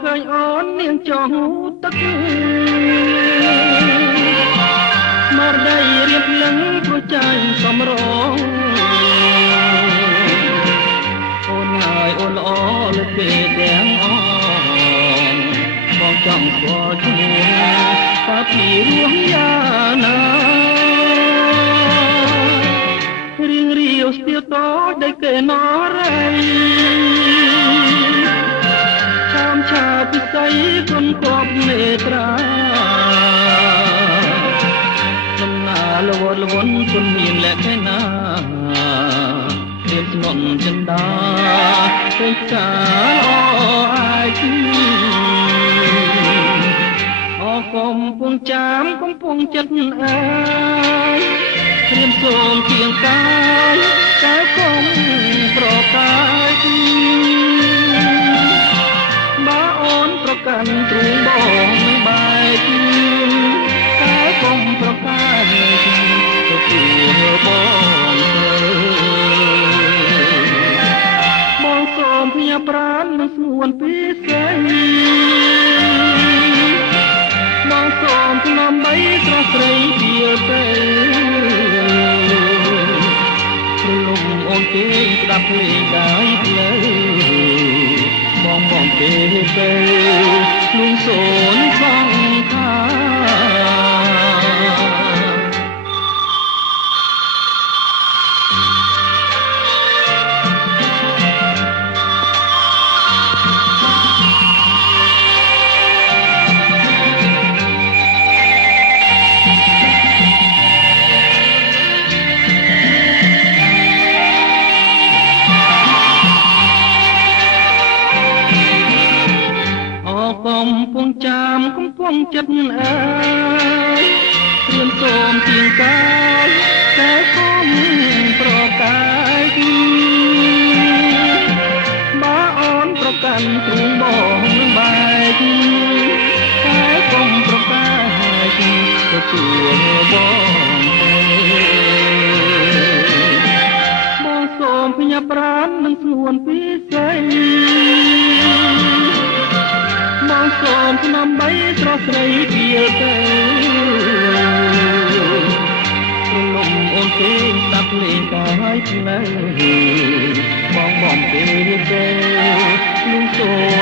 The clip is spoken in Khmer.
ឃើញអូននាងចុះទឹកមកដីរៀបលឹងព្រោះចាញ់សំរងអូនហើយអូនល្អលើគេទាំងអងបងចង់ស្គាល់ឈ្មោះតាពីរស់យ៉ាងណារៀងរាវស្ទាវតដីគេណរ៉ៃឆាពិសីគុណគប់នេត្រាសំណាលវលវនគុណមានលក្ខណៈរៀនស្នំចិន្តាពេកសាអាយអកំពុងចាំកំពុងចិត្តអើយរៀនសូមគៀងកាយតែគុំប្រកាយប្រកាន់ទ្រូងបងនឹងបែកតែកុំប្រកាសទទួលបងបងសូមភ្ញាក់ប្រាណនឹងស្ងួនពិសេសបងសូមឆ្នាំបីស្រស់ស្រីពីទៅព្រលឹមអូនគេស្ដាប់ភ្លេងកាយផ្លូវបងទេទៅលួងសូនសង្ខាកំពុងចាំកំពុងចិត្តអើយព្រៀនសូមទៀងកាយតែគុំប្រកាយបើអូនប្រកាន់ទ្រូងបងនឹងបែកតែគុំប្រកាយទទួលបងសូមភ្ញាក់ប្រាណនឹងស្ងួនពិសេសបងសូមឆ្នាំបីស្រស់ស្រីពីទៅព្រលឹមអូនទេស្ដាប់លេងកាយផ្លូវបងទេទៅលួងសូន